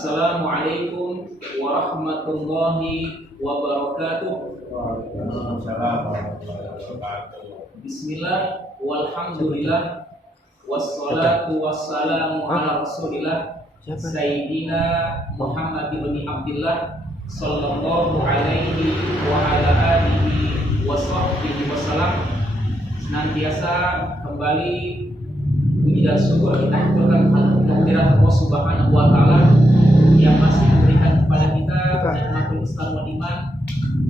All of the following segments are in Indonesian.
Assalamualaikum warahmatullahi wabarakatuh. Bismillah walhamdulillah wassalatu wassalamu ala rasulillah Sayyidina Muhammad bin Abdillah sallallahu alaihi wa ala alihi wa sahbihi wasallam. Senantiasa kembali puji dan syukur kita haturkan kehadirat Allah Subhanahu wa taala yang masih memberikan kepada kita nikmatul Islam wal iman,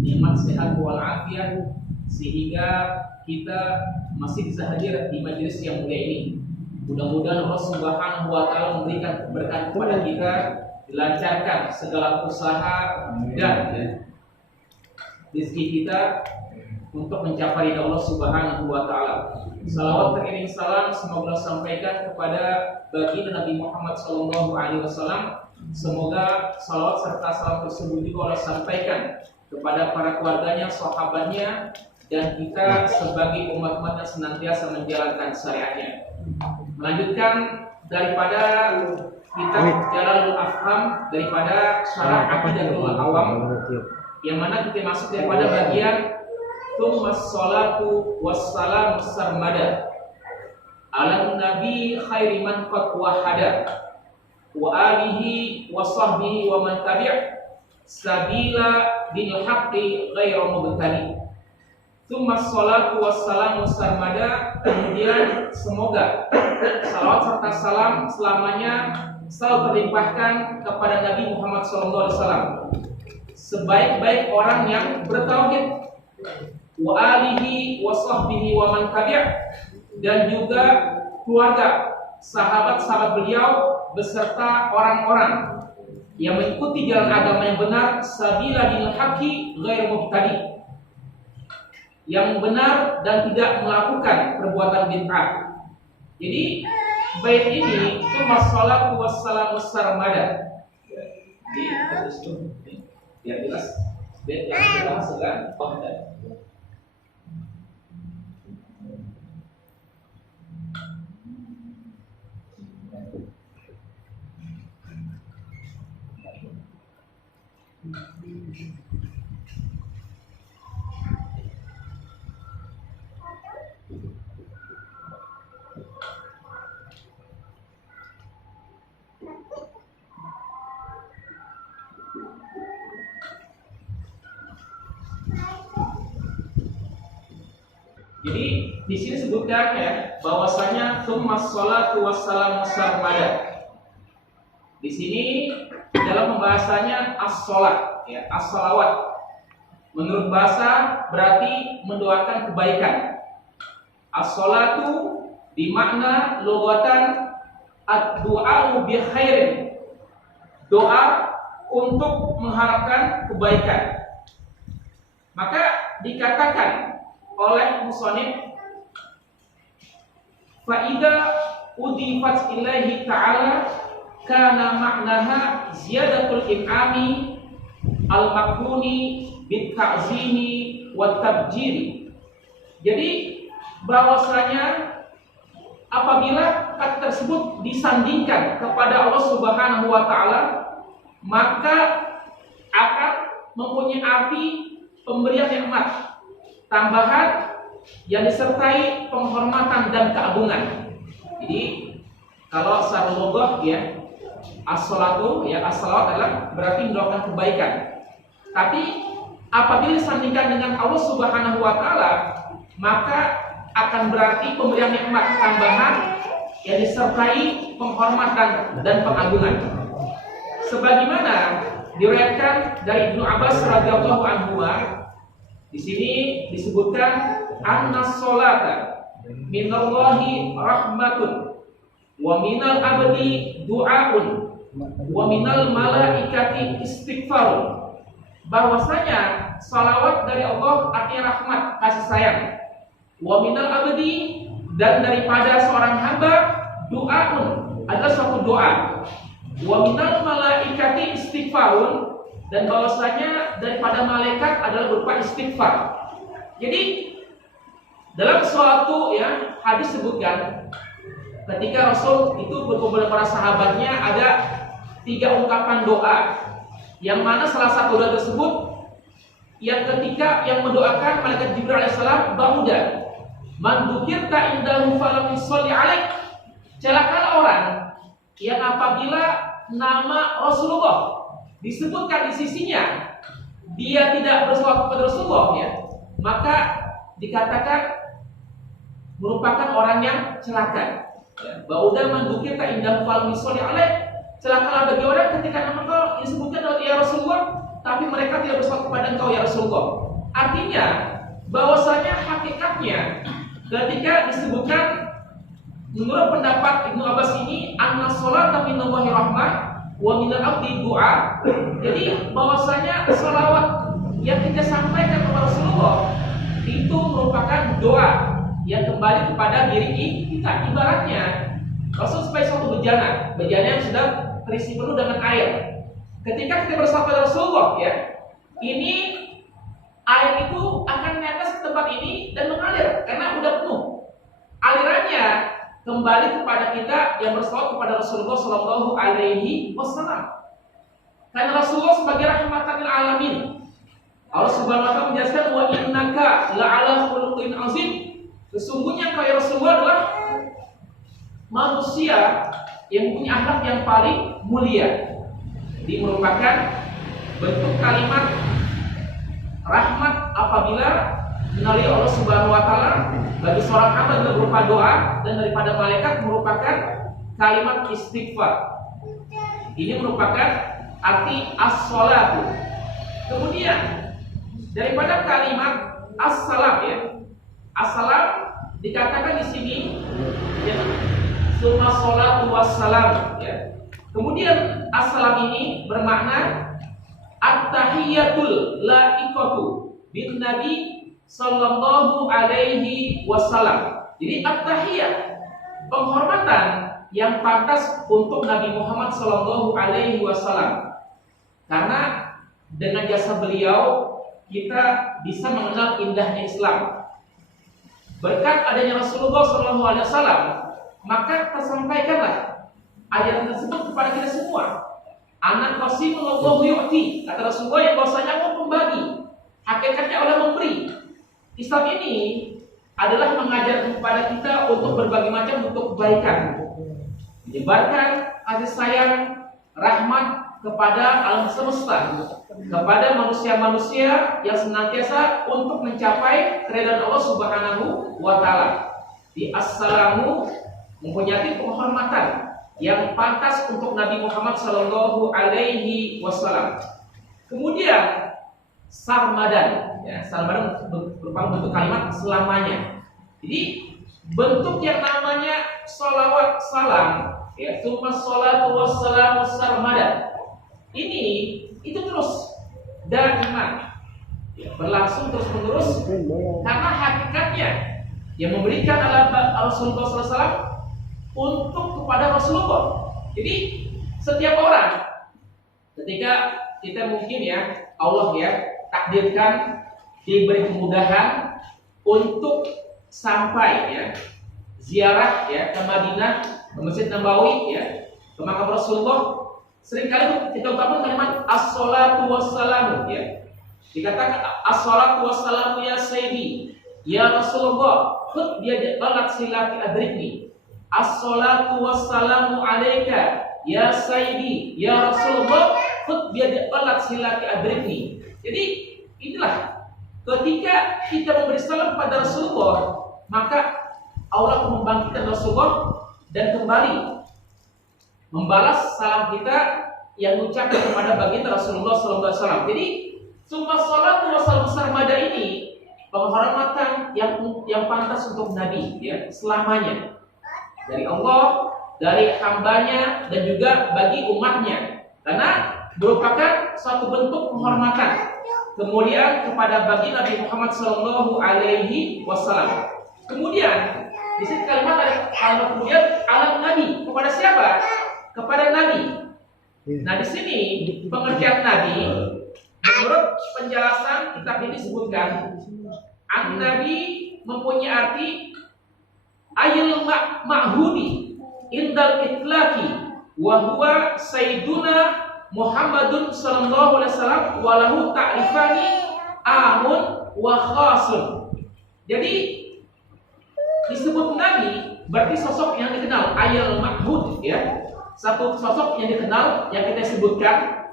nikmat sehat wal afiat, sehingga kita masih bisa hadir di majelis yang mulia ini. Mudah-mudahan Allah Subhanahu wa taala memberikan keberkahan kepada kita, dilancarkan segala usaha dan rezeki kita untuk mencapai ridha Allah Subhanahu wa taala. Salawat teriring salam semoga sampaikan kepada baginda Nabi Muhammad sallallahu alaihi wasallam. Semoga salawat serta salam tersebut juga Allah sampaikan kepada para keluarganya, sahabatnya, dan kita sebagai umat-umat yang senantiasa menjalankan syariatnya. Melanjutkan daripada kitab Jalalul Afham, daripada Syarah Aqidatul Awam, yang mana kita masuk daripada bagian Tsummas salatu wassalamu sarmada ala nabi khairi man qad wahada wa alihi wa sahbihi wa man tabi' sabila dinil haqqi ghairu mubtadi. Tsummas salatu wassalamu sarmada, kemudian semoga salawat serta salam selamanya selalu terlimpahkan kepada Nabi Muhammad SAW, sebaik-baik orang yang bertauhid, wa alihi wa sahbihi wa man tabi', dan juga keluarga, sahabat-sahabat beliau beserta orang-orang yang mengikuti jalan agama yang benar, sabila dinil haqqi ghairu mubtadi, yang benar dan tidak melakukan perbuatan bid'ah. Jadi bait ini itu wassalatu wassalamu sarmada. Jadi terus tuh biar jelas bait yang kita bahas sekarang. Jadi di sini sebutkan ya bahwasanya tsummas sholatu wassalamu sarmada. Di sini dalam pembahasannya as-sholat ya, as-shalawat. Menurut bahasa berarti mendoakan kebaikan. As-sholatu dimakna lughatan ad-du'a'u bi khairin. Doa untuk mengharapkan kebaikan. Maka dikatakan oleh musannif, faida udifat ilahi ta'ala kana maknaha ziyadatul in'ami al-makruni bit ta'zimi wat tabjiri. Jadi bahwasanya apabila kata tersebut disandingkan kepada Allah Subhanahu wa taala, maka akan mempunyai arti pemberian nikmat tambahan yang disertai penghormatan dan keagungan. Jadi kalau secara lugah ya, as-salatu ya, as-salawat adalah berarti mendoakan kebaikan. Tapi apabila disandingkan dengan Allah Subhanahu wa taala, maka akan berarti pemberian nikmat tambahan yang disertai penghormatan dan pengagungan. Sebagaimana diriwayatkan dari Ibnu Abbas radhiyallahu anhu, di sini disebutkan annas sholata minallahi rahmatun wa minal abdi du'aun wa minal malaikati istighfarun. Bahwasanya salawat dari Allah artinya rahmat, kasih sayang. Wa minal abdi, dan daripada seorang hamba, du'aun adalah suatu doa. Wa minal malaikati istighfarun, dan bahwasanya daripada malaikat adalah berupa istighfar. Jadi dalam suatu ya hadis sebutkan ketika Rasul itu berkumpul dengan para sahabatnya, ada 3 ungkapan doa, yang mana salah satu doa tersebut yang ketika yang mendoakan malaikat Jibril alaihissalam, bauda man dzukirta indahu falam yusolli alaik, celakalah orang yang apabila nama Rasulullah disebutkan di sisinya dia tidak bersolawat kepada Rasulullah, ya, maka dikatakan merupakan orang yang celaka. Bauda man dzukirta indahu falam yusolli alaik, celakalah bagi orang ketika nama engkau disebutkan oleh ya Rasulullah, tapi mereka tidak bersolawat kepada engkau ya Rasulullah. Artinya bahwasanya hakikatnya ketika disebutkan menurut pendapat Ibnu Abbas ini anna sholata minallahi rahmah wa minal abdi du'a. Jadi bahwasanya salawat yang kita sampaikan kepada Rasulullah itu merupakan doa yang kembali kepada diri kita. Ibaratnya Rasul sebagai suatu bejana yang sudah terisi penuh dengan air. Ketika kita bersalawat kepada Rasulullah, ya, ini air itu akan netes ke tempat ini dan mengalir karena udah penuh. Alirannya kembali kepada kita yang bersalawat kepada Rasulullah Shallallahu Alaihi Wasallam. Karena Rasulullah sebagai rahmatan lil alamin, Allah Subhanahu Wa Taala menjelaskan wa innaka la'ala khuluqin azim. Sesungguhnya kau ya Rasulullah adalah manusia yang punya akhlak yang paling mulia. Jadi merupakan bentuk kalimat rahmat apabila melalui Allah Subhanahu Wa Taala bagi seorang hamba berupa doa, dan daripada malaikat merupakan kalimat istighfar. Ini merupakan arti as-sholatu. Kemudian daripada kalimat as-salam, ya, as-salam dikatakan di sini, ya, summa sholatu wassalam, ya. Kemudian as-salam ini bermakna at-tahiyatul la'iqatu bin Nabi sallallahu alaihi wasallam. Jadi at-tahiyat, penghormatan yang pantas untuk Nabi Muhammad sallallahu alaihi wasallam. Karena dengan jasa beliau kita bisa mengenal indahnya Islam. Berkat adanya Rasulullah sallallahu alaihi wasallam, maka tersampaikanlah ajaran tersebut kepada kita semua. Anak qasimullahu yu'ti, kata Rasulullah yang bahwasanya Allah membagi, hakikatnya Allah memberi. Islam ini adalah mengajarkan kepada kita untuk berbagai macam bentuk kebaikan, menyebarkan kasih sayang, rahmat kepada alam semesta, kepada manusia-manusia yang senantiasa untuk mencapai keridhaan Allah Subhanahu wa Ta'ala. Di assalamu mempunyai penghormatan yang pantas untuk Nabi Muhammad Sallallahu Alaihi Wasallam. Kemudian sarmadan, ya, sarmadan berupa bentuk kalimat selamanya. Jadi bentuk yang namanya sholawat salam, ya, summa sholatu wassalamu sarmadan, ini itu terus daiman, ya, berlangsung terus menerus, karena hakikatnya yang memberikan Rasulullah SAW untuk kepada Rasulullah. Jadi setiap orang ketika kita mungkin, ya, Allah, ya, takdirkan diberi kemudahan untuk sampai, ya, ziarah, ya, ke Madinah, ke Masjid Nabawi, ya, ke makam Rasulullah, seringkali kita ucapkan kalimat as-sholatu wassalamu, ya. Dikatakan as-sholatu wassalamu ya Sayyidi, ya Rasulullah, khud biyadillat silati adrikni. As-sholatu wassalamu alaika ya Sayyidi, ya Rasulullah, khud biyadillat silati adrikni. Jadi inilah ketika kita memberi salam kepada Rasulullah, maka Allah akan membangkitkan Rasulullah dan kembali membalas salam kita yang ucapkan kepada baginda Rasulullah SAW. Jadi summa sholatu wassalam sarmada ini penghormatan yang pantas untuk Nabi, ya, selamanya, dari Allah, dari hambanya, dan juga bagi umatnya, karena merupakan suatu bentuk penghormatan kemuliaan kepada bagi Nabi Muhammad Sallallahu Alaihi Wasallam. Kemudian di sini kalimat ada kalimat kemudian alam Nabi, kepada siapa? Kepada Nabi. Nah, di sini pengertian Nabi menurut penjelasan kitab ini disebutkan An-Nabi mempunyai arti ayil ma'hudi indal itlaqi wa huwa sayyiduna Muhammadun sallallahu alaihi wasallam wa lahu ta'rifani amun wa khasun. Jadi disebut nabi berarti sosok yang dikenal, ayal ma'hud ya. Satu sosok yang dikenal yang kita sebutkan.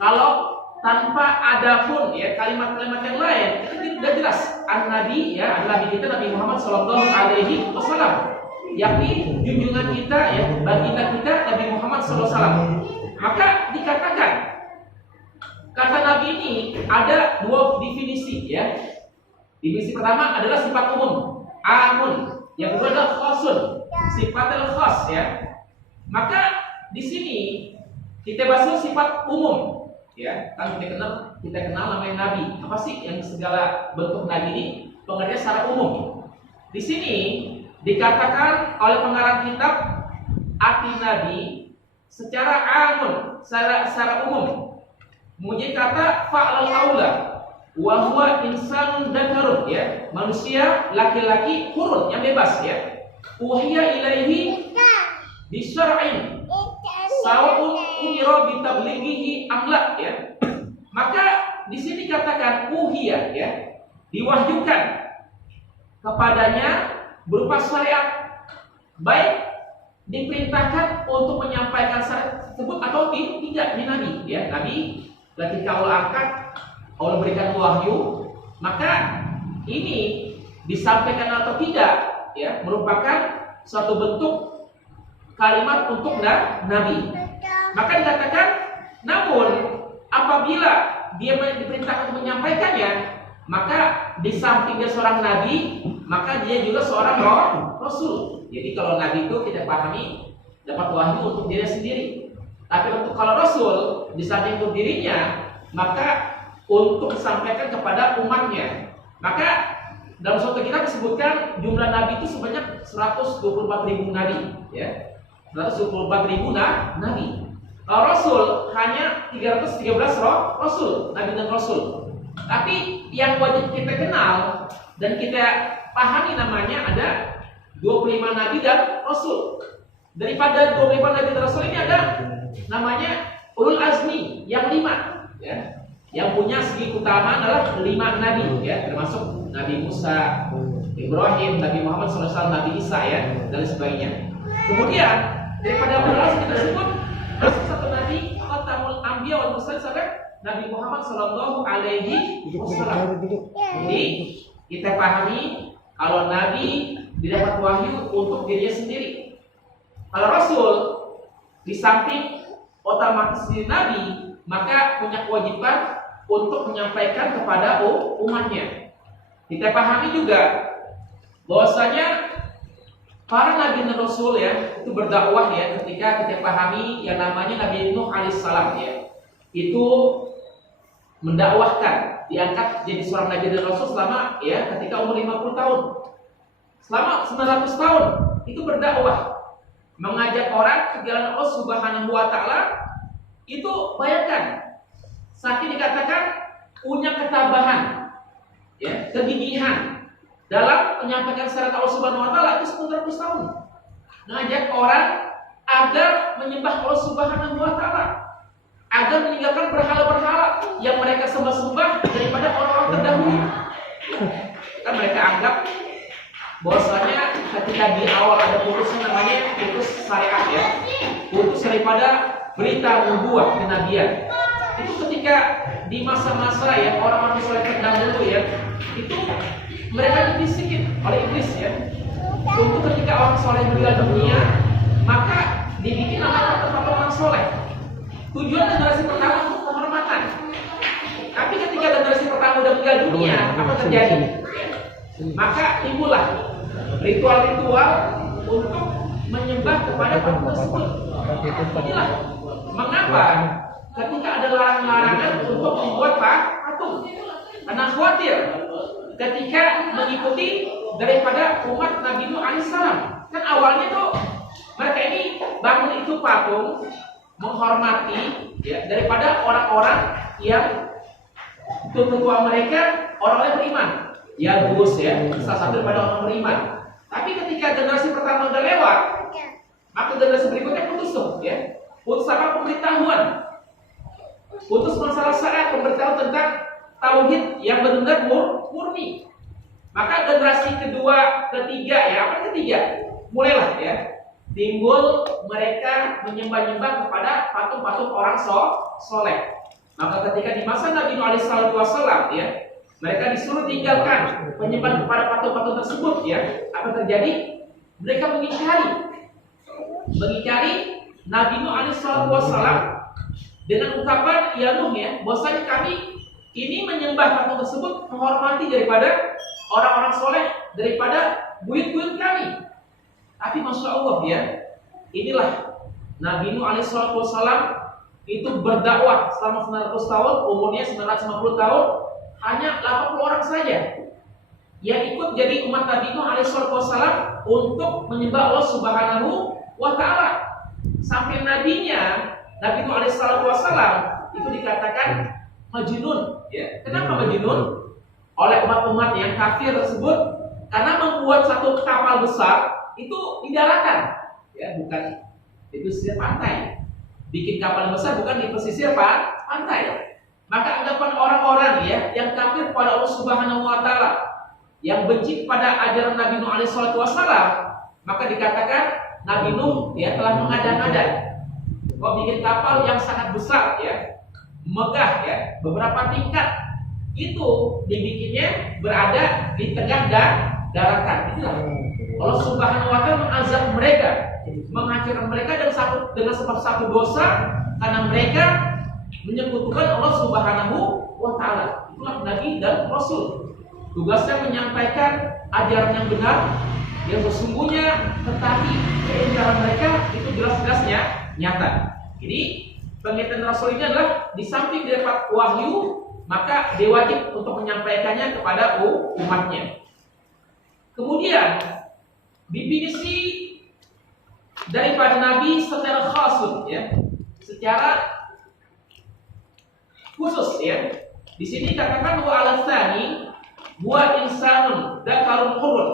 Kalau tanpa ada pun ya kalimat-kalimat yang lain itu sudah jelas an-nabi ya, nabi kita Nabi Muhammad sallallahu alaihi wasallam, yakni junjungan kita ya, baginda kita Nabi Muhammad sallallahu alaihi wasallam. Maka dikatakan kata nabi ini ada dua definisi ya. Definisi pertama adalah sifat umum, amun. Yang kedua adalah khasun, sifatul khas ya. Maka di sini kita bahas sifat umum ya. Kan kita kenal namanya nabi. Apa sih yang segala bentuk nabi ini? Pengertian secara umum. Di sini dikatakan oleh pengarang kitab arti nabi secara amun, secara umum. Kemudian kata fa'al aula wa huwa insanun dakarun ya, manusia laki-laki hurun yang bebas ya. Uhiya ilaihi bisyar'in sawa'un umira bitablighihi amla ya. Maka di sini katakan uhiya ya, diwahyukan kepadanya berupa syariat, baik diperintahkan untuk menyampaikan syariat tersebut atau tidak di nabi ya. Nabi ketika Allah angkat, Allah berikan wahyu, maka ini disampaikan atau tidak ya merupakan suatu bentuk kalimat untuk nabi. Maka dikatakan, namun apabila dia diperintahkan untuk menyampaikannya, maka di samping dia seorang nabi, maka dia juga seorang rasul. Jadi kalau nabi itu kita pahami dapat wahyu untuk diri sendiri. Tapi untuk kalau rasul di samping untuk dirinya, maka untuk disampaikan kepada umatnya. Maka dalam suatu kitab disebutkan jumlah nabi itu sebanyak 124.000 nabi ya. 124.000 nabi. Rasul hanya 313 rasul, nabi dan rasul. Tapi yang wajib kita kenal dan kita pahami namanya ada 25 nabi dan rasul. Daripada 25 nabi dan rasul ini ada namanya ulul azmi yang 5 ya. Yang punya segi utama adalah 5 nabi ya, termasuk Nabi Musa, Ibrahim, Nabi Muhammad SAW, Nabi Isa ya, dan sebagainya. Kemudian daripada ulul azmi tersebut masuk satu nabi khatamul anbiya wal mursalin sampai Nabi Muhammad sallallahu alaihi wasallam. Jadi kita pahami kalau nabi didapat wahyu untuk dirinya sendiri. Kalau rasul di samping otomatis diri nabi, maka punya kewajiban untuk menyampaikan kepada umatnya. Kita pahami juga bahwasanya para nabi dan rasul ya itu berdakwah ya, ketika kita pahami yang namanya Nabi Nuh alaihissalam ya, itu mendakwahkan, diangkat jadi seorang nabi dan rasul selama ya ketika umur 50 tahun. Selama 900 tahun itu berdakwah, mengajak orang ke jalan Allah Subhanahu wa taala. Itu bayangkan, saking dikatakan punya ketabahan ya, kegigihan dalam menyampaikan syariat Allah Subhanahu wa taala itu 900 tahun. Mengajak orang agar menyembah Allah Subhanahu wa taala, agar meninggalkan berhala-berhala yang mereka sembah-sembah daripada orang-orang terdahulu. Kan mereka anggap bahwasanya ketika di awal ada putusan namanya putus syariat ya, putus daripada berita nubuah kenabian. Itu ketika di masa-masa ya orang-orang soleh terdahulu ya, itu mereka dibisikin oleh iblis ya, untuk ketika orang soleh meninggal dunia maka dibikin nama tempat orang soleh. Tujuan generasi pertama untuk penghormatan. Tapi ketika generasi pertama udah meninggal dunia, apa terjadi? Maka timbullah ritual-ritual untuk menyembah kepada patung tersebut. Inilah mengapa ketika ada larangan untuk membuat patung, karena khawatir ketika mengikuti daripada umat Nabi Nuh alaihissalam. Kan awalnya tuh mereka ini bangun itu patung menghormati ya, daripada orang-orang yang tua mereka orang-orang beriman. Ya Gus ya, salah satu daripada orang beriman. Tapi ketika generasi pertama udah lewat, Maka generasi berikutnya putus tuh, ya. Putus apa? Pemberitahuan. Putus masalah syariat, pemberitahuan tentang tauhid yang benar-benar murni. Maka generasi kedua, ketiga, ya apa ketiga? Mulailah ya timbul mereka menyembah-nyembah kepada patung-patung orang soleh. Maka ketika di masa Nabi Nuh alaihissalam ya, mereka disuruh tinggalkan penyembahan kepada patung-patung tersebut ya. Apa terjadi? Mereka mengingkari Nabi Nuh alaihissalam dengan ucapan ya Nuh ya, bahwasanya kami ini menyembah patung tersebut menghormati daripada orang-orang soleh, daripada buyut-buyut kami. Tapi masya Allah ya, inilah Nabi Nuh alaihissalam itu berdakwah selama 900 tahun, umurnya 950 tahun, hanya 80 orang saja yang ikut jadi umat Nabi Nuh alaihissalam untuk menyembah Allah Subhanahu wa Ta'ala. Sampai nabinya Nabi Nuh alaihissalam itu dikatakan majnun. Ya. Kenapa majnun? Oleh umat-umat yang kafir tersebut karena membuat satu kapal besar itu di daratan, ya bukan di pesisir pantai. Bikin kapal besar bukan di pesisir pantai. Maka anggapan orang-orang ya yang kafir pada Allah Subhanahu wa Ta'ala, yang benci pada ajaran Nabi Nuh alaihissalam, maka dikatakan Nabi Nuh ya telah mengada-ngada kok bikin kapal yang sangat besar ya, megah ya, beberapa tingkat itu dibikinnya berada di tengah daratan. Itulah Allah Subhanahu wa Ta'ala mengazab mereka, menghancurkan mereka dengan sebab satu dosa karena mereka menyekutukan Allah Subhanahu wa Ta'ala. Itulah Nabi dan Rasul, tugasnya menyampaikan ajaran yang benar yang sesungguhnya, tetapi keingkaran mereka itu jelas-jelasnya nyata. Jadi penginginan Rasul ini adalah di samping dapat wahyu, maka dia wajib untuk menyampaikannya kepada umatnya. Kemudian definisi daripada Nabi secara khusus ya, secara khusus ya. Di sini dikatakan wa al-tsani huwa insanun dzakarun hurun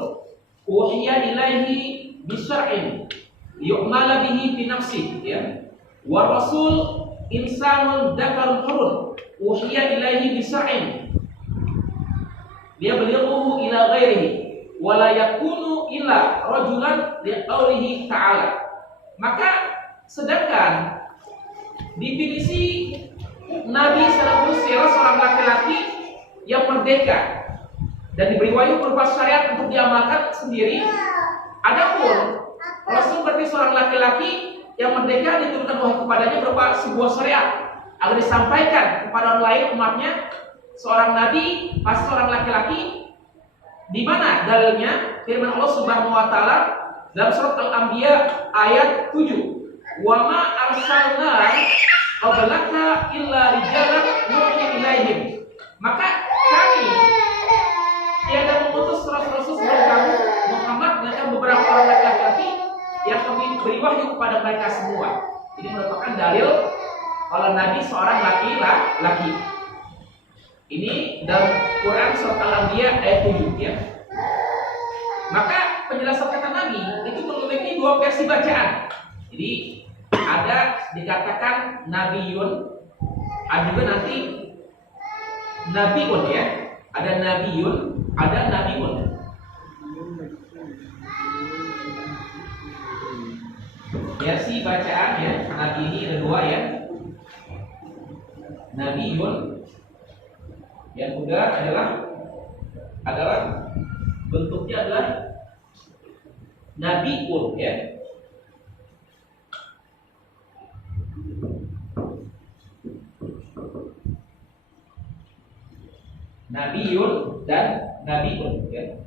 uhiya ilaihi bi syar'in yu'mala bihi fi nafsihi ya. Wa rasul insanun dzakarun hurun uhiya ilaihi bi syar'in liyablighuhu ila ghairihi wa la yakunu illa rajulan liqaulihi ta'ala. Maka sedangkan definisi Nabi sallallahu alaihi wasallam seorang laki-laki yang merdeka dan diberi wahyu berupa syariat untuk diamalkan sendiri. Adapun Rasul berarti seorang laki-laki yang merdeka diturunkan wahyu kepadanya berupa sebuah syariat agar disampaikan kepada orang lain umatnya. Seorang nabi pasti seorang laki-laki. Di mana dalilnya? Firman Allah Subhanahu wa Ta'ala dalam surat Al-Anbiya ayat 7. Wa ma arsalna qablaka illa rijalan nuhi ilaihim. Maka kami tiada mengutus rasul-rasul sebelum kamu Muhammad, melainkan beberapa orang laki-laki yang kami beri wahyu kepada mereka semua. Ini merupakan dalil kalau Nabi seorang laki-laki. Ini dalam Quran surat Al-Anbiya ayat 7 ya. Maka penjelasan kata Nabi itu memiliki dua versi bacaan. Jadi ada dikatakan Nabiun, ada juga nanti Nabiun ya. Ada Nabiun, ada Nabiun. Versi bacaan ya, Nabi ini ada dua ya. Nabiun. Yang kedua adalah bentuknya adalah Nabiun ya. Nabiun dan Nabiun ya.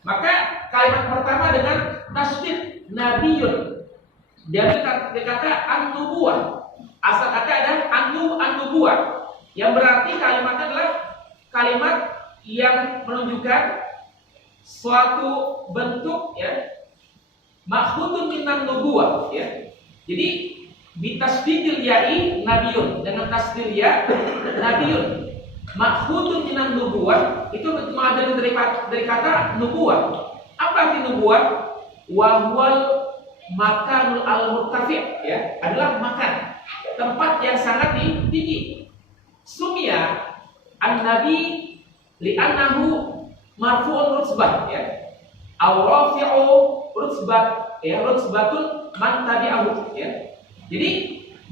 Maka kalimat pertama dengan tasdid Nabiun, dia berkata an-nubuwah. Asal kata adalah an-nubuwah, yang berarti kalimatnya adalah kalimat yang menunjukkan suatu bentuk ya, makhudun minan nubuwah ya. Jadi bitasdidil ya'i nabiyun, dengan tasdil ya nabiyun, makhudun minan nubuwah itu mengambil dari kata nubuwah. Apa arti nubuwah? wa huwal makanul al-murtafi', ya, adalah makan tempat yang sangat tinggi. Sumia an-nabi li'annahu marfu'un rutsbah, ya, aw rafi'u rutsbat, ya, rutsbatun man tabi'ahu, ya. Jadi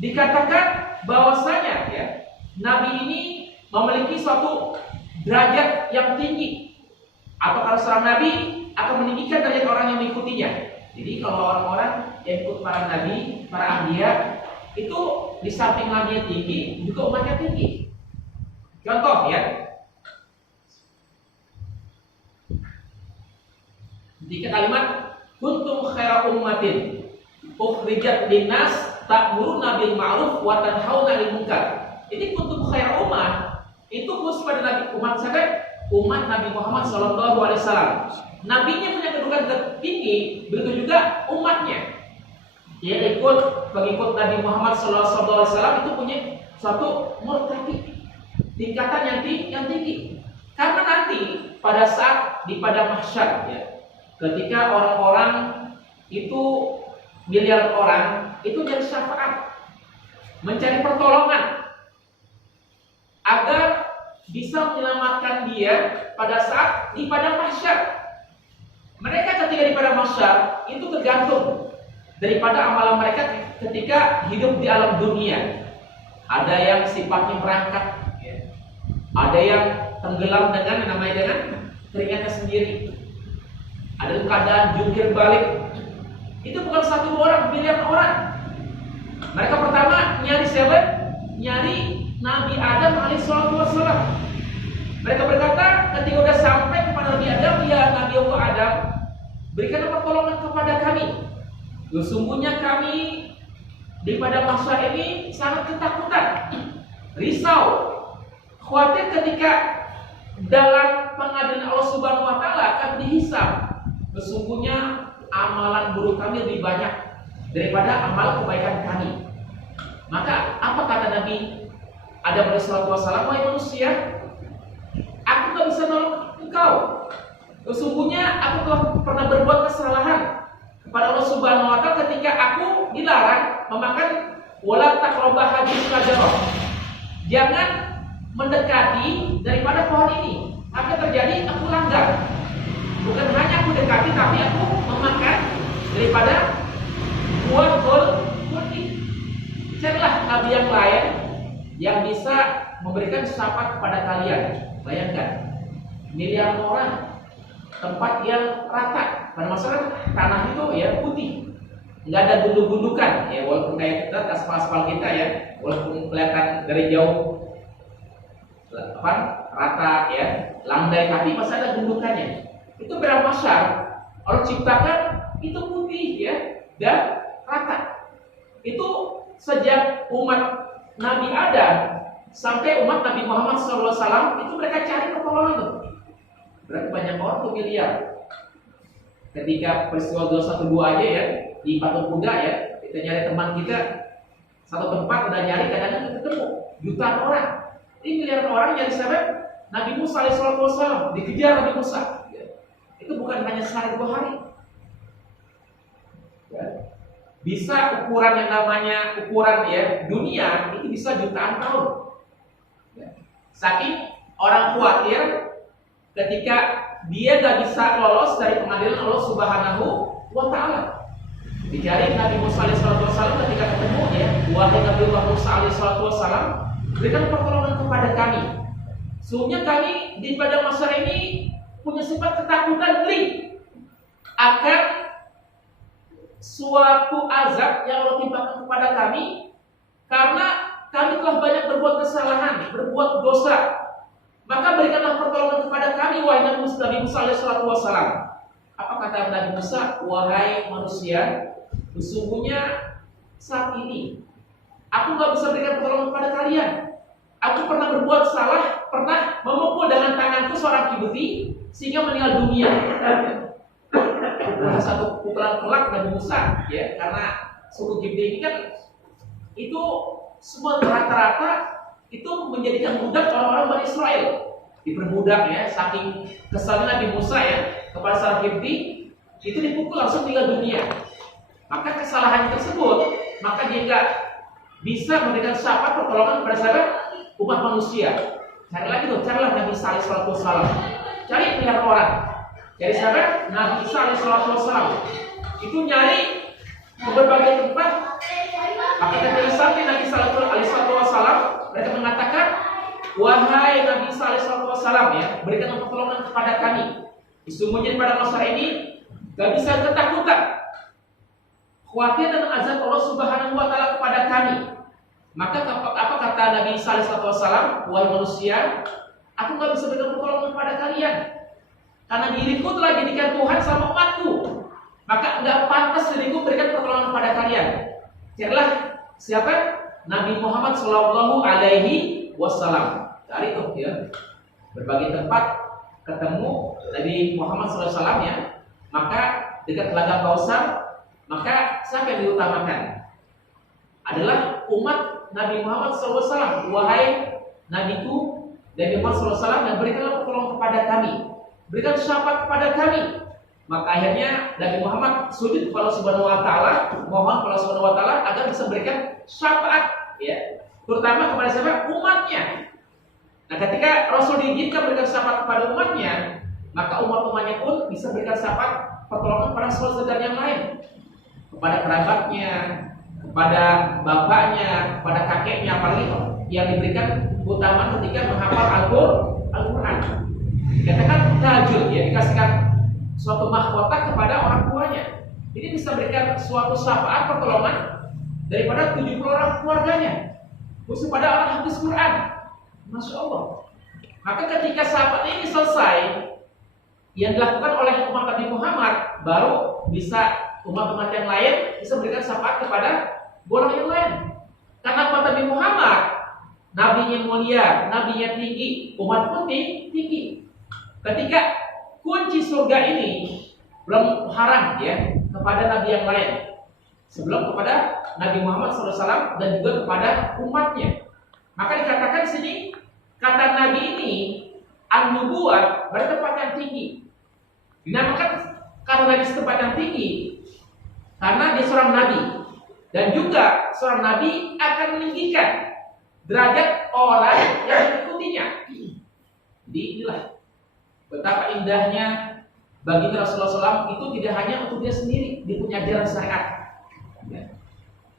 dikatakan bahwasanya, ya, nabi ini memiliki suatu derajat yang tinggi, atau kalau seorang nabi akan meninggikan derajat orang yang mengikutinya. Jadi kalau orang-orang yang ikut para nabi, para anbiya, itu di samping nabinya tinggi, juga umatnya tinggi. Contoh, ya, ketika kalimat kuntum khaira ummatin ukhrijat linnas ta'muruna bil ma'ruf wa tanhauna 'anil munkar. Ini kuntum khaira ummah itu khusus pada nabi umat siapa? Umat Nabi Muhammad SAW. Nabinya punya kedudukan tertinggi, begitu juga umatnya. Ya, pengikut Nabi Muhammad SAW itu punya suatu murtafi, tingkatan yang tinggi. Karena nanti pada saat di padang mahsyar, ya, ketika orang-orang itu miliaran orang itu jadi syafaat, mencari pertolongan agar bisa menyelamatkan dia pada saat di padang mahsyar. Mereka ketika di padang mahsyar itu tergantung daripada amalan mereka ketika hidup di alam dunia. Ada yang sifatnya merangkak, ya. Ada yang tenggelam dengan namanya dengan keringatnya sendiri. Ada keadaan jungkir balik. Itu bukan satu orang, miliaran orang. Mereka pertama nyari siapa? Nyari Nabi Adam alaihissalam. Mereka berkata ketika sudah sampai kepada Nabi Adam, ya Nabi Allah Adam, berikanlah pertolongan kepada kami. Sesungguhnya kami di pada masa ini sangat ketakutan, risau, khawatir ketika dalam pengadilan Allah Subhanahu Wa Taala akan dihisab. Sesungguhnya amalan buruk kami lebih banyak daripada amal kebaikan kami. Maka apa kata Nabi Adam alaihissalam? Wahai manusia, aku tak bisa nolong engkau. Sesungguhnya aku telah pernah berbuat kesalahan kepada Allah Subhanahu Wa Taala ketika aku dilarang memakan wala taqrabah hadhihi syajarah. Jangan mendekati daripada pohon ini. Apa terjadi? Aku langgar. Bukan hanya aku dekati, tapi aku memakan daripada buah khuldi. Carilah nabi yang lain yang bisa memberikan syafaat kepada kalian. Bayangkan, miliaran orang, tempat yang rata. Pada masalah tanah itu ya putih, nggak ada gunduk-gundukan. Ya walaupun kayak kita aspal kita ya, walaupun kelihatan dari jauh rata ya, landai, tapi masih ada gundukannya. Itu berapa masyar Allah ciptakan itu putih ya dan rata. Itu sejak umat Nabi Adam sampai umat Nabi Muhammad SAW itu mereka cari pertolongan itu. Berarti banyak orang tuh miliar. Ketika peristiwa 212 aja ya di Patung Kuda ya, kita nyari teman kita satu tempat udah nyari kadang-kadang ketemu jutaan orang. Ini miliaran orang yang disebut Nabi Musa alaihissalam dikejar Nabi Musa. Ya. Itu bukan hanya sehari 2 hari. Ya. Bisa ukuran yang namanya ukuran ya dunia itu bisa jutaan tahun. Ya. Saking orang khawatir ketika dia gak bisa lolos dari pengadilan Allah Subhanahu Wa Taala. Dicari Nabi Musa alaihissalam ketika ketemu ya, wahai Nabi Musa alaihissalam, berikan pertolongan kepada kami. Sesungguhnya kami di pada masa ini punya sifat ketakutan geli akan suatu azab yang Allah timpakan kepada kami karena kami telah banyak berbuat kesalahan, berbuat dosa. Maka berikanlah pertolongan kepada kami wahai Nabi Musa alaihissalam. Apa kata Nabi Musa? Wahai manusia, sesungguhnya saat ini aku gak bisa berikan pertolongan kepada kalian. Aku pernah berbuat salah, pernah memukul dengan tanganku seorang Kibti sehingga meninggal dunia. Bukan satu pukulan kelak Nabi Musa, ya, karena suku Kibti ini kan itu semua rata-rata itu menjadikan budak orang-orang Bani Israel. Diperbudak ya, saking kesalnya Nabi Musa ya kepada seorang Kibti, itu dipukul langsung meninggal dunia. Maka kesalahan tersebut, maka dia nggak bisa memberikan syafaat pertolongan kepada siapa? Umat manusia. Cari lagi tuh, carilah Nabi Isa alaihi salatu wassalam. Cari pilihan orang. Cari siapa? Nabi Isa alaihi salatu wassalam. Itu nyari ke berbagai tempat. Maka ketika sampai Nabi Isa alaihi salatu wassalam, mereka mengatakan, wahai Nabi Isa alaihi salatu wassalam, ya, berikan pertolongan kepada kami. Sesungguhnya pada masa ini gak bisa ketakutan, khawatir dan azab Allah Subhanahu wa taala kepada kami. Maka apa kata Nabi Isa alaihi wasallam? Wahai manusia, aku gak bisa berikan pertolongan kepada kalian karena diriku telah dijadikan Tuhan sama umatku. Maka gak pantas diriku berikan pertolongan kepada kalian. Carilah siapa? Nabi Muhammad sallallahu alaihi wasallam. Cari tuh ya, berbagai tempat ketemu Nabi Muhammad sallallahu alaihi wasallam ya. Maka dekat Telaga Kausar, maka siapa yang diutamakan? Adalah umat Nabi Muhammad SAW. Wahai Nabiku Nabi Muhammad SAW, yang berikanlah pertolongan kepada kami, berikan syafaat kepada kami. Maka akhirnya Nabi Muhammad sujud kepada Allah Subhanahu wa taala, mohon kepada Allah Subhanahu wa taala agar bisa berikan syafaat, ya, terutama kepada siapa? Umatnya. Nah, ketika Rasul diizinkan berikan syafaat kepada umatnya, maka umat-umatnya pun bisa berikan syafaat pertolongan kepada saudara yang lain, kepada kerabatnya, kepada bapaknya, kepada kakeknya, apalagi yang diberikan utama ketika menghafal Al-Quran. Dikatakan tahajud, ya, dikasihkan suatu mahkota kepada orang tuanya. Ini bisa berikan suatu syafaat pertolongan daripada 70 orang keluarganya, khusus pada orang hafiz Quran. Masya Allah. Maka ketika syafaat ini selesai, yang dilakukan oleh umat Nabi Muhammad, baru bisa umat-umat yang lain bisa memberikan syafaat kepada golongan yang lain. Karena umat Nabi Muhammad, nabinya mulia, nabinya tinggi, umat pun tinggi. Ketika kunci surga ini belum haram, ya, kepada nabi yang lain sebelum kepada Nabi Muhammad SAW dan juga kepada umatnya. Maka dikatakan di sini kata nabi ini an-nubuwah, berarti tempat yang tinggi. Dinamakan karena nabi setempat yang tinggi karena dia seorang nabi, dan juga seorang nabi akan meninggikan derajat orang yang mengikutinya. Jadi inilah betapa indahnya bagi Rasulullah SAW itu tidak hanya untuk dia sendiri, dia punya ajaran syariat.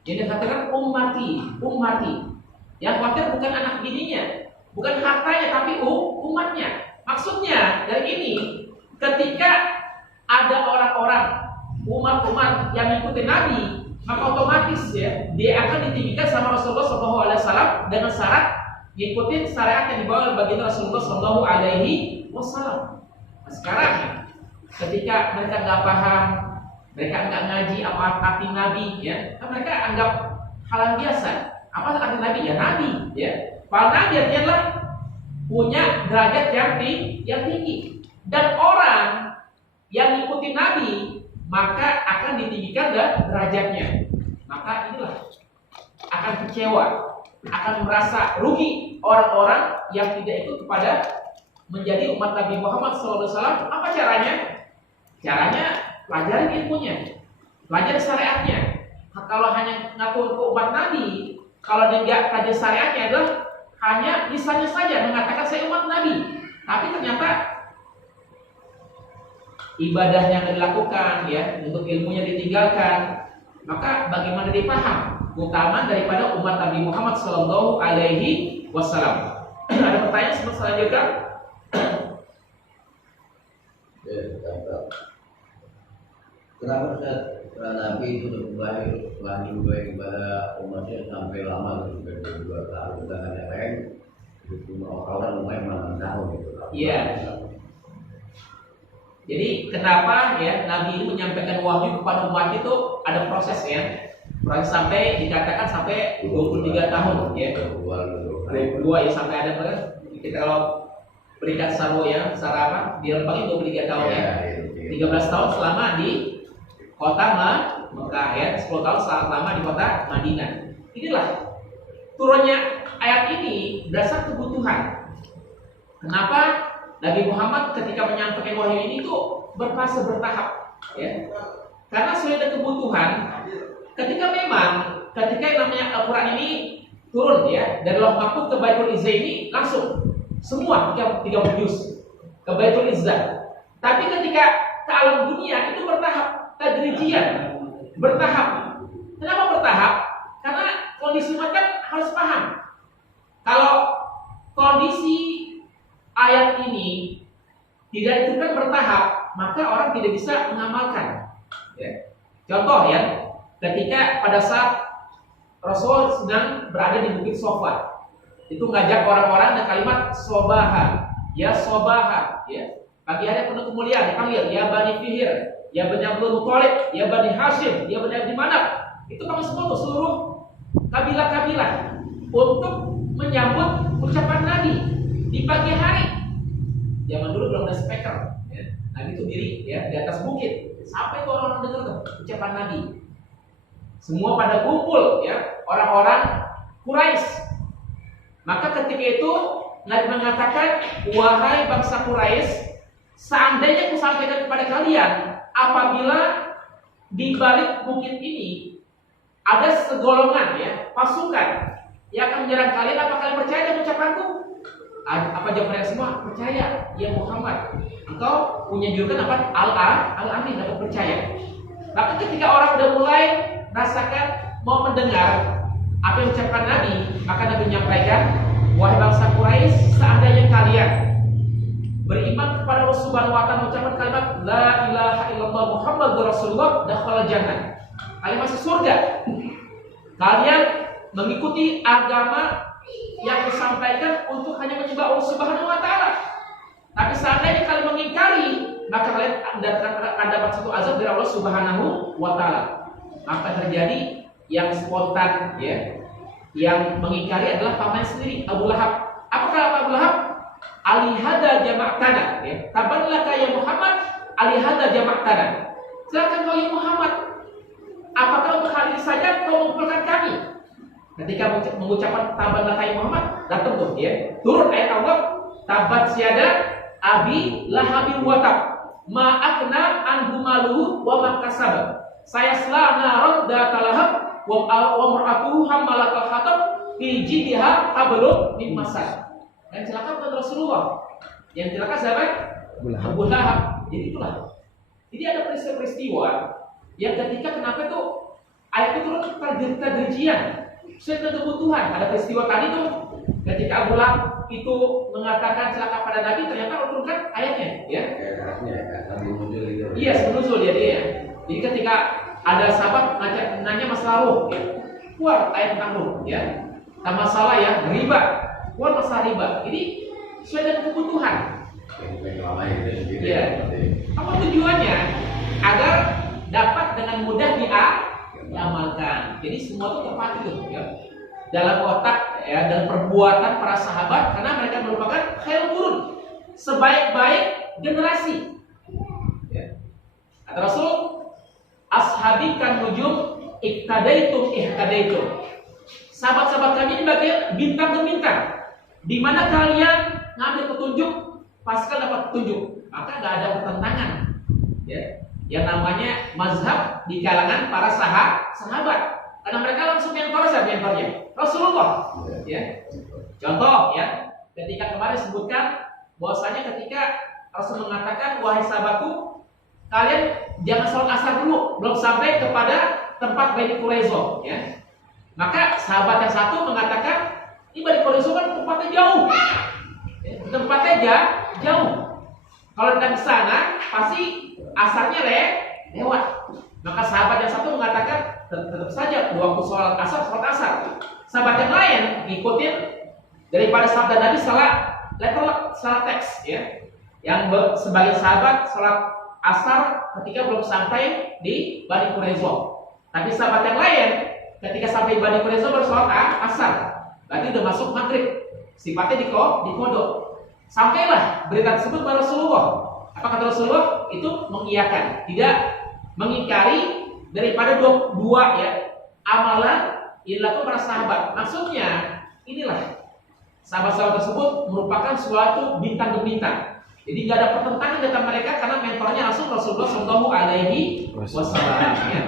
Yang dikatakan ummati. Yang khawatir bukan anak bininya, bukan hartanya, tapi umatnya. Maksudnya dari ini, ketika ada orang-orang umat-umat yang mengikuti Nabi, maka otomatis, ya, dia akan ditinggikan sama Rasulullah SAW dengan syarat ngikutin syariat yang dibawa oleh baginda Rasulullah SAW. Nah, sekarang ketika mereka nggak paham, mereka nggak ngaji apa arti Nabi, ya, kan mereka anggap hal yang biasa. Apa arti Nabi? Ya Nabi, ya. Para Nabi adalah punya derajat yang tinggi, dan orang yang mengikuti Nabi maka akan ditinggikan derajatnya. Maka inilah akan kecewa, akan merasa rugi orang-orang yang tidak ikut kepada menjadi umat Nabi Muhammad SAW. Apa caranya? Caranya pelajari ilmunya, pelajari syariatnya. Kalau hanya ngaku ke umat Nabi, kalau dia nggak pelajari syariatnya, adalah hanya lisannya saja mengatakan saya umat Nabi, tapi ternyata ibadahnya yang dilakukan, ya, untuk ilmunya ditinggalkan. Maka bagaimana dipaham keutamaan daripada umat Nabi Muhammad Sallallahu Alaihi Wasallam? Ada pertanyaan selanjutnya? Kenapa Nabi itu berani kepada umatnya sampai lama, sampai 2 tahun, sedangkan yang lain itu cuma orang lumayan 6 tahun gitu. Iya. Jadi kenapa, ya, Nabi ini menyampaikan wahyu kepada umat itu ada proses, ya, proses sampai dikatakan sampai 23 tahun, ya, 22 ya, sampai ada berapa? Kita kalau berikan saru, ya, sarama dirempangin 23 tahun, ya, 13 tahun selama di kota Mekah, ya, 10 tahun selama di kota Madinah. Inilah turunnya ayat ini berdasar kebutuhan. Kenapa Nabi Muhammad ketika menyampaikan wahyu ini itu berfase bertahap? Ya. Karena sesuai dengan kebutuhan, ketika yang namanya Al-Quran ini turun ya dari Lauh Mahfuz ke Baitul Izzah ini langsung semua 30 juz ke Baitul Izzah. Tapi ketika ke alam dunia itu bertahap, tadrijian, bertahap. Kenapa bertahap? Karena kondisi umat kan harus paham. Kalau kondisi ayat ini tidak itu kan bertahap, maka orang tidak bisa mengamalkan. Ya. Contoh ya, ketika pada saat Rasul sedang berada di Bukit Sofa, itu ngajak orang-orang dengan kalimat sobaha, ya sobaha, ya pagi hari penuh kemuliaan, dipanggil ya Bani Fihir, ya Bani Abdul Muthalib, ya Bani Hashim, ya Bani Abdi Manaf. Itu kami semua tuh seluruh kabilah-kabilah untuk menyambut ucapan Nabi di pagi hari. Zaman dulu belum ada speaker, ya. Nabi itu diri ya di atas bukit, sampai tuh orang-orang dengar tuh ucapan Nabi. Semua pada kumpul ya, orang-orang Quraisy. Maka ketika itu Nabi mengatakan, wahai bangsa Quraisy, seandainya aku sampaikan kepada kalian, apabila di balik bukit ini ada segolongan ya, pasukan yang akan menyerang kalian, apa kalian percaya dengan ucapanku? Apa jawab mereka semua? Percaya, ya Muhammad. Engkau punya julukan apa? Al-Amin, dapat percaya. Maka ketika orang udah mulai rasakan mau mendengar apa yang ucapkan Nabi, maka Nabi menyampaikan, wahai bangsa Quraisy, seandainya kalian beriman kepada Allah Subhanahu wa taala, ucapan kalimat la ilaha illallah Muhammadur Rasulullah, dakhala jannah. Kalian masuk surga. Kalian mengikuti agama yang disampaikan untuk hanya menyembah Allah Subhanahu wa taala. Tapi seandainya kalian mengingkari, maka kalian akan dapat satu azab dari Allah Subhanahu wa taala. Maka terjadi yang spontan ya. Yang mengingkari adalah pamannya sendiri, Abu Lahab. Apa kata Abu Lahab? Alihada jama'tana ya. Tabanlaka ya Muhammad, alihada jama'tana. Silakan kau ya Muhammad, apakah untuk hari ini saja kau mengumpulkan kami? Ketika mengucapkan tabanlaka ya Muhammad, datang tuh ya. Turun ayat Allah, tabat siada abi lahabi watab ma akna anhu maluhu wa ma kasaba. Saya selana naron datalahab wa mar'atuhu hammalatul hatab fi jidha hablum min masad. Yang celaka bukan Rasulullah. Yang celaka siapa? Abu Lahab. Jadi itulah. Jadi ada peristiwa yang ketika kenapa tuh ayat itu turun tadrijian sesuai kebutuhan. Ada peristiwa tadi tuh ketika Abu Lahab itu mengatakan celaka pada Nabi, ternyata Allah turunkan ayatnya, ya. Iya, sebelum dia. Jadi ketika ada sahabat nanya masalah ruh, ya. Keluar ayat tentang ruh, ya. Tak masalah ya, riba. Keluar masalah riba. Jadi sesuai dengan kebutuhan. Iya. Apa tujuannya? Agar dapat dengan mudah diamalkan. Jadi semua itu terpadu, ya. Dalam otak ya, dan perbuatan para sahabat, karena mereka merupakan khairul qurun, sebaik-baik generasi. Ya. Kata Rasul, ashabi kan nujum iktadaitum ihtadaitum. Sahabat-sahabat kami ini bagian bintang ke bintang. Di mana kalian ngambil petunjuk, pasti dapat petunjuk. Maka nggak ada pertentangan. Ya. Yang namanya mazhab di kalangan para sahabat. Karena mereka langsung mentornya Rasulullah. Ya. Contoh ya, ketika kemarin sebutkan bahwasanya ketika Rasul mengatakan, wahai sahabatku, kalian jangan sholat asar dulu, belum sampai kepada tempat Bani Quraisyah, ya. Maka sahabat yang satu mengatakan, ini Bani Quraisyah kan tempatnya jauh, ya, tempatnya jauh. Kalau kita ke sana, pasti asarnya lewat. Maka sahabat yang satu mengatakan, tetap saja waktu sholat asar. Sahabat yang lain ngikutin daripada sabda Nabi salah teks, ya. Yang sebagian sahabat sholat asar ketika belum sampai di Bani Quraisyah. Tapi sahabat yang lain ketika sampai di Bani Quraisyah baru sholat asar. Berarti udah masuk maghrib. Sifatnya dikodok. Sampailah berita tersebut kepada Rasulullah. Apa kata Rasulullah? Itu mengiyakan, tidak mengingkari daripada dua ya amalan yang dilakukan para sahabat. Maksudnya inilah, sahabat-sahabat tersebut merupakan suatu bintang ke bintang. Jadi nggak ada pertentangan dengan mereka karena mentornya langsung Rasulullah Shallallahu Alaihi Wasallam. Ya.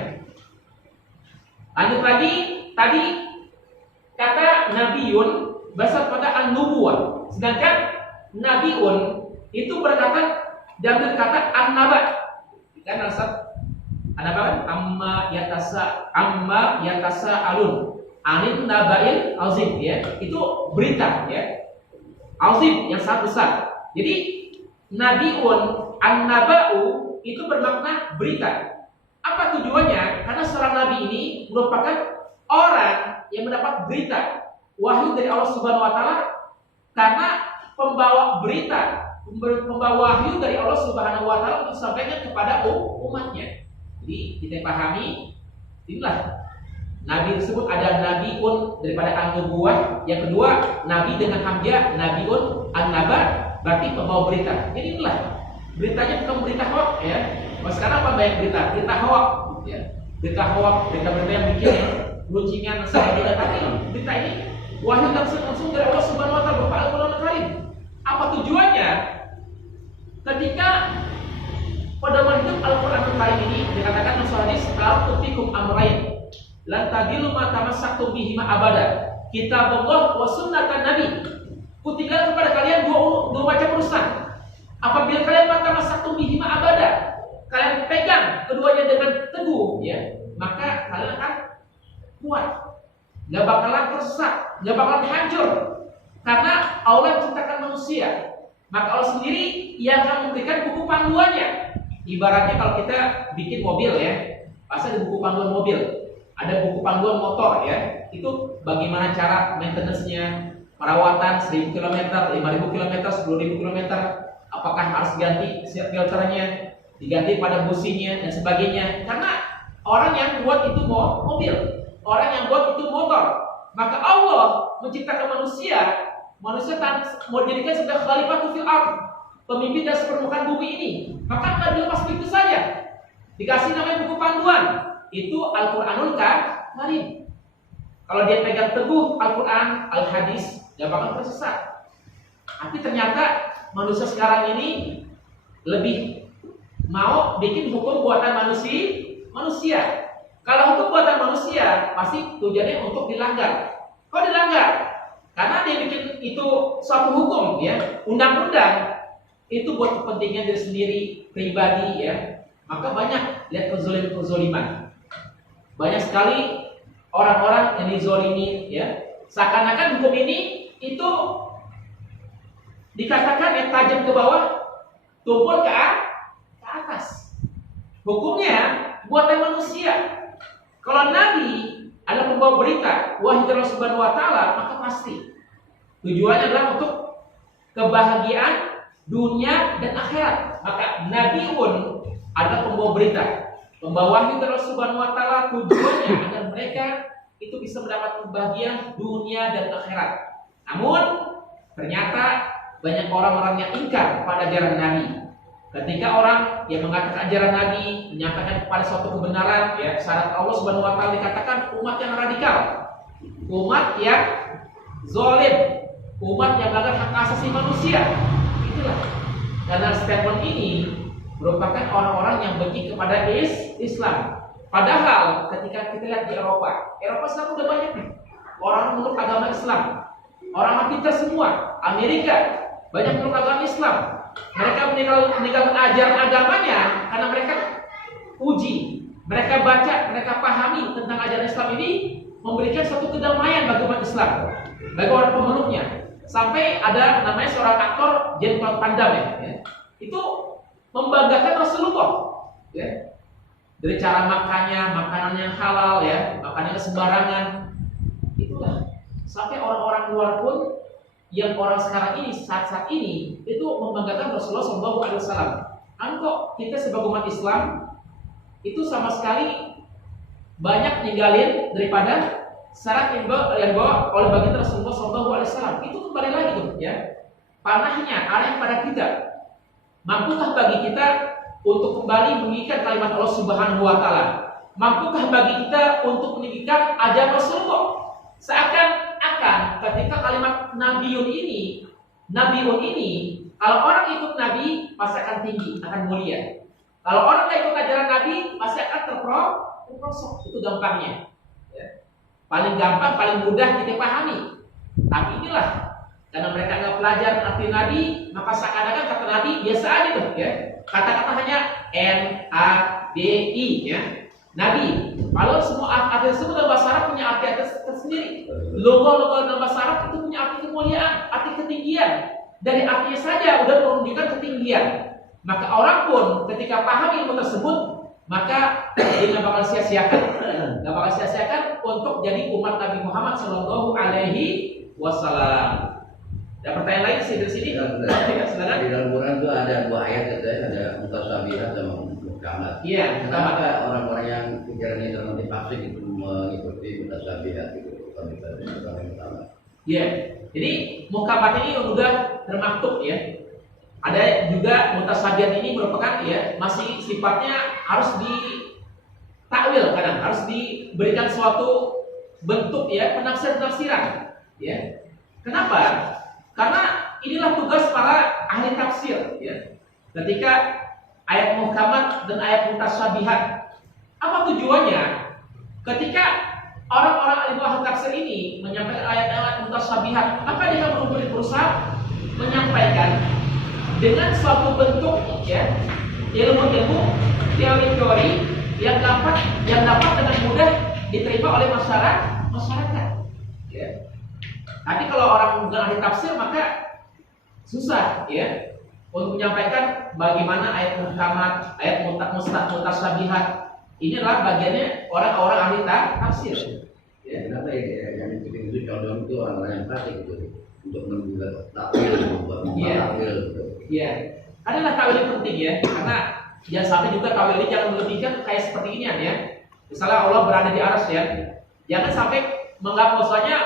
Lanjut lagi, tadi kata Nabiun berasal pada an-nubuwah, sedangkan Nabiun itu berkata dari kata an-naba, kan asal an-naba amma yatasa alun anin nabail azim, ya itu berita, ya azim yang sangat besar. Jadi Nabiun an-naba'u itu bermakna berita. Apa tujuannya? Karena seorang nabi ini merupakan orang yang mendapat berita wahyu dari Allah Subhanahu wa taala, karena pembawa berita, pembawa wahyu dari Allah Subhanahu wa taala untuk disampaikan kepada umatnya. Jadi kita pahami inilah nabi tersebut ada nabiun daripada an-nubuwah, yang kedua nabi dengan hamzah nabiun an-naba berarti pembawa berita. Jadi inilah beritanya bukan berita hoax, ya. Mas sekarang apa banyak berita hoax, ya. Berita yang bikin luncingan sebagainya. Tapi berita ini wahyu langsung dari Allah Subhanahu wa taala berupa Al-Qur'an Karim. Apa tujuannya? Ketika pada hidup Al-Qur'an Karim ini dikatakan dalam hadis al-utikum amrayn lan tadilu ma tamassaktum bihi ma abada. Kitabullah wa sunnatan nabi. Kutinggal kepada kalian dua macam urusan. Apabila kalian tamassaktum bihi ma abada, kalian pegang keduanya dengan teguh, ya, maka kalian akan kuat, nggak bakalan tersesat, nggak bakalan hancur, karena Allah menciptakan manusia, maka Allah sendiri yang akan memberikan buku panduannya. Ibaratnya kalau kita bikin mobil, ya, pasti ada buku panduan mobil, ada buku panduan motor, ya, itu bagaimana cara maintenance-nya, perawatan 1000 km, 5000 km, 10.000 km, apakah harus ganti filternya, diganti pada businya dan sebagainya. Karena orang yang buat itu mobil, orang yang buat itu motor, maka Allah menciptakan manusia mau dijadikan sebagai khalifatul fil ardh, pemimpin dan permukaan bumi ini. Maka nggak dilepas begitu saja, dikasih namanya buku panduan, itu Al-Qur'anul Karim. Kalau dia pegang teguh Al-Quran, Al-Hadis, gak bakal tersesat. Tapi ternyata manusia sekarang ini lebih mau bikin hukum buatan manusia. Kalau hukum buatan manusia pasti tujuannya untuk dilanggar. Kok dilanggar? Karena dia bikin itu suatu hukum, ya, undang-undang itu buat kepentingan diri sendiri, pribadi, ya. Maka banyak lihat kezaliman. Banyak sekali orang-orang yang dizolimi, ya. Seakan-akan hukum ini itu dikatakan yang tajam ke bawah, tumpul ke atas. Hukumnya buatan manusia. Kalau Nabi adalah pembawa berita wahyu dari Allah Subhanahu wa taala, maka pasti tujuannya adalah untuk kebahagiaan dunia dan akhirat. Maka Nabi pun adalah pembawa berita, pembawa wahyu dari Allah Subhanahu wa taala, tujuannya agar mereka itu bisa mendapat kebahagiaan dunia dan akhirat. Namun ternyata banyak orang-orang yang ingkar pada ajaran Nabi. Ketika orang yang mengatakan ajaran Nabi menyampaikan kepada suatu kebenaran, ya, syarat Allah Subhanahu wa taala dikatakan umat yang radikal, umat yang zalim, umat yang melanggar hak asasi manusia. Itulah. Karena statement ini merupakan orang-orang yang benci kepada Islam. Padahal ketika kita lihat di Eropa sekarang udah banyak nih orang menurut agama Islam, orang pintar semua. Amerika banyak menurut agama Islam. Mereka meninggalkan ajaran agamanya karena mereka uji, mereka baca, mereka pahami tentang ajaran Islam ini memberikan suatu kedamaian bagi umat Islam, bagi orang pemeluknya. Sampai ada namanya seorang aktor Jean-Claude Van Damme, ya, itu membanggakan Rasulullah, ya, dari cara makannya, makanan yang halal, ya, makannya sembarangan. Itulah sampai orang-orang luar pun yang orang sekarang ini saat ini itu membanggakan Rasulullah SAW. Kok kita sebagai umat Islam itu sama sekali banyak ninggalin daripada syarat yang dibawa oleh baginda Rasulullah SAW. Itu kembali lagi tuh, ya, panahnya arah pada kita. Mampukah bagi kita untuk kembali mengingat kalimat Allah Subhanahu wa taala? Mampukah bagi kita untuk meninggikan ajaran Rasulullah? Seakan-akan ketika kalimat nabiun ini Kalau orang ikut Nabi pasti akan tinggi, akan mulia. Kalau orang nggak ikut ajaran Nabi pasti akan terperosok. Itu gampangnya. Ya. Paling gampang, paling mudah kita pahami. Tapi inilah karena mereka nggak pelajar arti Nabi, maka seakan-akan kata Nabi biasa aja tuh, ya. Kata-kata hanya N-A-B-I, ya. Nabi. Kalau semua arti tersebut dalam bahasa Arab punya arti tersendiri. Logo-logo dalam bahasa Arab itu punya arti kemuliaan, arti ketinggian. Dari artinya saja udah menunjukkan ketinggian. Maka orang pun ketika paham ilmu tersebut, maka dia nggak bakal sia-siakan, nggak bakal sia-siakan untuk jadi umat Nabi Muhammad Shallallahu Alaihi Wasallam. Ada pertanyaan lain sih dari sini? Silakan. Di dalam Quran itu ada dua ayat katanya, ada mutasyabihat sama muhkamat. Iya. Kenapa orang-orang yang pikirannya dalam dipaksa itu mengikuti mutasyabihat itu bukan muhkamat? Iya. Jadi muhkamat ini udah termaktub ya. Ada juga mutasyabihat ini merupakan ya masih sifatnya harus ditakwil, kadang harus diberikan suatu bentuk ya penafsiran ya. Kenapa? Karena inilah tugas para ahli tafsir ya. Ketika ayat muhkamat dan ayat mutasyabihat, apa tujuannya? Ketika orang-orang ahli tafsir ini menyampaikan ayat-ayat mutasyabihat, maka dia berusaha menyampaikan dengan suatu bentuk ya ilmu-ilmu teori-teori yang dapat dengan mudah diterima oleh masyarakat ya. Tapi kalau orang bukan ahli tafsir maka susah ya untuk menyampaikan bagaimana ayat muhkamat, ayat mutasyabihat. Ini adalah bagiannya orang-orang ahli tafsir. Ya, kenapa ya yang itu contoh itu orang yang praktik itu untuk membuat takwil, membuat takwil. Iya, adalah takwil yang penting ya, karena jangan sampai juga takwil ini jangan melebihkan kayak seperti ini ya. Misalnya Allah berada di arsy ya, jangan sampai menganggap bahwasanya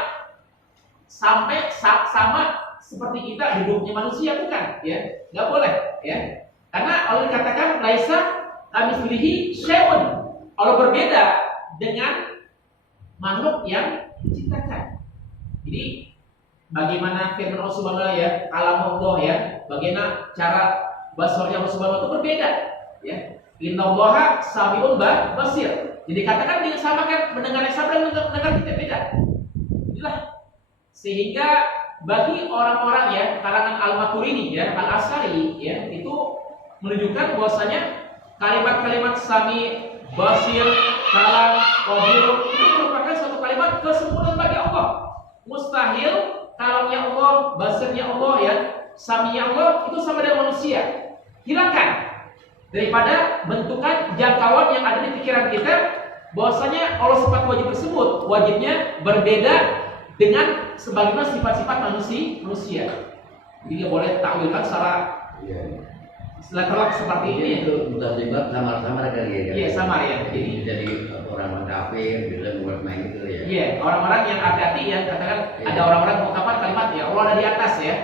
sampai sama seperti kita hidupnya manusia, bukan ya, nggak boleh ya, karena Allah dikatakan laisa kamitslihi syai'un, Allah berbeda dengan makhluk yang diciptakan. Jadi bagaimana firman Allah Subhanahu wa ya, kalamullah ya, bagaimana cara basarnya Allah Subhanahu wa itu berbeda ya. Innallaha sami'un basir. Jadi katakan dengan sama kan mendengar yang sama dan mendengar tidak beda. Inilah sehingga bagi orang-orang ya kalangan Al-Maturidi ya, Al-Asy'ari ya, itu menunjukkan bahwasanya kalimat-kalimat sami, basir, kalam, qadir itu merupakan suatu kalimat kesempurnaan bagi Allah. Mustahil kalamnya Allah, basirnya Allah ya, saminya Allah itu sama dengan manusia. Hilangkan daripada bentukan jangkauan yang ada di pikiran kita bahwasanya Allah sifat wajib tersebut wajibnya berbeda dengan sebagaimana sifat-sifat manusia. Jadi dia boleh takwilkan secara terlak seperti ini. Itu mutasyabihat samar-samar kali ya. Iya, samar ya. Jadi orang kafir bisa buat main itu ya. Iya, orang-orang yang hati-hati ya, katakan ada orang-orang mengungkapkan kalimat ya Allah ada di atas ya.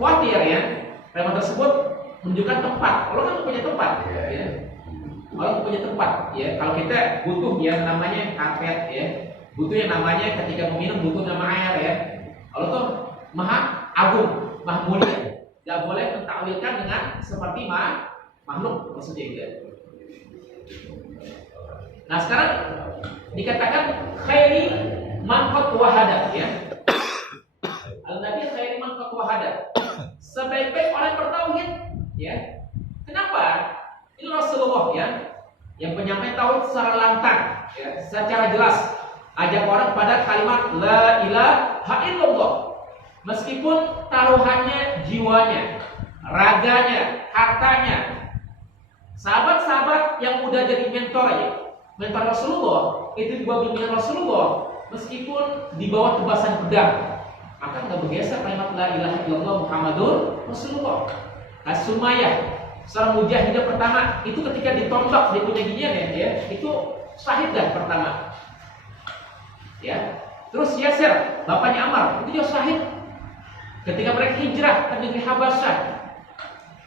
Khawatir ya. Kalimat tersebut menunjukkan tempat. Allah kan punya tempat ya. Allah punya tempat ya. Kalau kita butuh ya namanya karpet ya. Butuh yang namanya ketika meminum butuh nama air ya. Allah tuh maha agung, maha mulia. Gak boleh mentakwilkan dengan seperti makhluk maksudnya gitu. Nah sekarang dikatakan khairi man qad wahada ya. Al-Nabi khairi man qad wahada. Sebaik-baik orang yang bertauhid ya. Kenapa? Ini Rasulullah ya yang penyampaian tauhid secara lantang ya, secara jelas ajak orang pada kalimat la ilaha illallah. Meskipun taruhannya jiwanya, raganya, hartanya. Sahabat-sahabat yang udah jadi mentor ya, mentor Rasulullah, itu di bawah bimbingan Rasulullah, meskipun di bawah tebasan pedang, maka nggak bergeser kalimat la ilaha illallah Muhammadur Rasulullah. As-Sumayyah, seorang mujahidah pertama, itu ketika ditombak dia punya ginian ya, itu syahid dah pertama. Ya. Terus Yasir, bapaknya Ammar, itu juga syahid. Ketika mereka hijrah ke negeri Habasyah,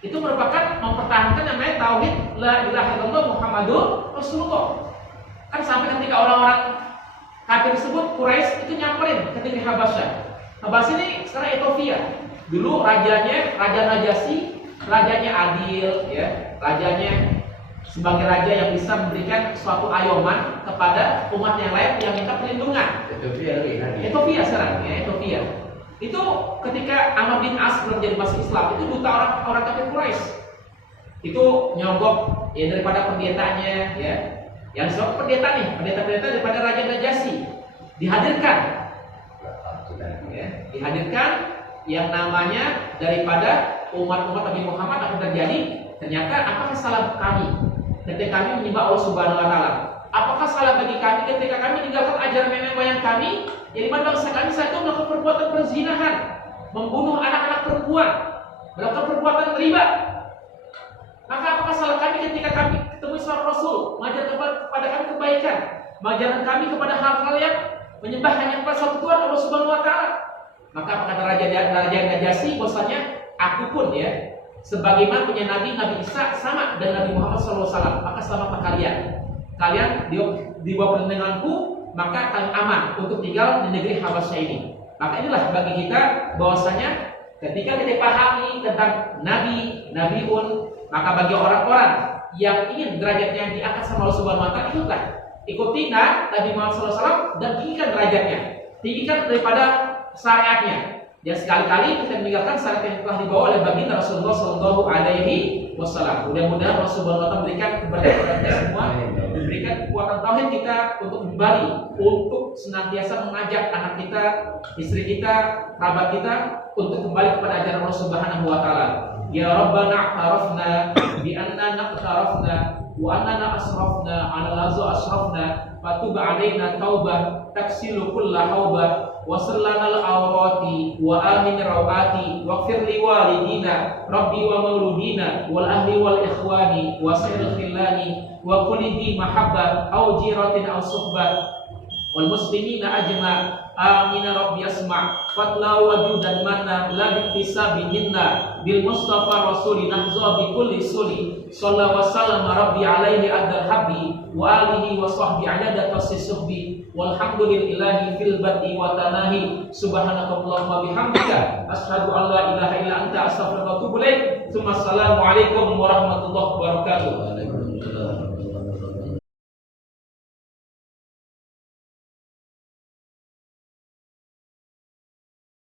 itu merupakan mempertahankan namanya tauhid la ilaha illallah Muhammadur Rasulullah. Kan sampai ketika orang-orang kafir tersebut Quraisy itu nyamperin ke negeri Habasyah. Abbas ini sekarang Ethiopia. Dulu rajanya Raja Najasyi, rajanya adil, ya, rajanya sebagai raja yang bisa memberikan suatu ayoman kepada umat yang lain yang minta perlindungan. Ethiopia sekarang, ya, Ethiopia. Itu ketika Amr bin As belum jadi masuk Islam, itu duta orang kafir Quraisy. Itu nyogok ya daripada pendetanya, ya. Yang disebut pendeta nih, pendeta daripada Raja Najasyi dihadirkan, ya, dihadirkan yang namanya daripada umat-umat Nabi Muhammad akan terjadi. Ternyata apakah salah kami ketika kami menyembah Allah Subhanahu Wa Taala? Apakah salah bagi kami ketika kami meninggalkan ajaran nenek moyang kami? Yang dimana bangsa kami saat itu melakukan perbuatan perzinahan, membunuh anak-anak perempuan, melakukan perbuatan riba. Maka apakah salah kami ketika kami ketemu seorang Rasul, mengajar kepada kami kebaikan, mengajarkan kami kepada hal-hal yang menyembah hanya kepada satu Tuhan Allah Subhanahu Wa Taala? Maka kata Raja Najasyi, bahwasanya aku pun ya, sebagaimana punya Nabi Isa sama dan Nabi Muhammad SAW, maka selamatlah kalian di bawah perlindunganku, maka kalian aman untuk tinggal di negeri Habasyah ini. Maka inilah bagi kita bahwasanya ketika kita pahami tentang nabiun, maka bagi orang-orang yang ingin derajatnya diangkat sama Allah Subhanahu Wa Taala, ikutlah, ikuti Nabi Muhammad SAW dan tinggikan derajatnya, tinggikan daripada syariatnya. Dan sekali-kali kita meninggalkan syariat yang telah dibawa oleh baginda Rasulullah Shallallahu Alaihi Wasallam. Mudah-mudahan Allah Subhanahu Wa Taala memberikan keberkahan kita semua, memberikan kekuatan tauhid kita untuk kembali, untuk senantiasa mengajak anak kita, istri kita, kerabat kita untuk kembali kepada ajaran Allah Subhanahu Wa Taala. Ya Rabbana a'tarafna bi annana a'tarafna wa annana asrafna 'ala lazu asrafna fatub 'alaina taubah taksilu kulla haubah wasallana al-awrati wa amin rawati waghfir li walidina rabbi wa mauludina wal ahli wal ikhwani wa sayyidil khillani wa kulli di mahabbah aw jiratin aw suhbah wal muslimina ajma amin rabbi asma fatla wajudan manna la biktisabi minna bil mustafa rasuli nahza bi kulli suli sallallahu wa sallam rabbi alaihi adal habbi wa alihi wa sahbi adada tasisuhbi walhamdulillahi fil bad'i wa tanahi subhanakallahumma bihamdika asyhadu an la ilaha illa anta astaghfiruka wa atubu ilaik. Assalamu alaikum warahmatullahi wabarakatuh. Waalaikumsalam.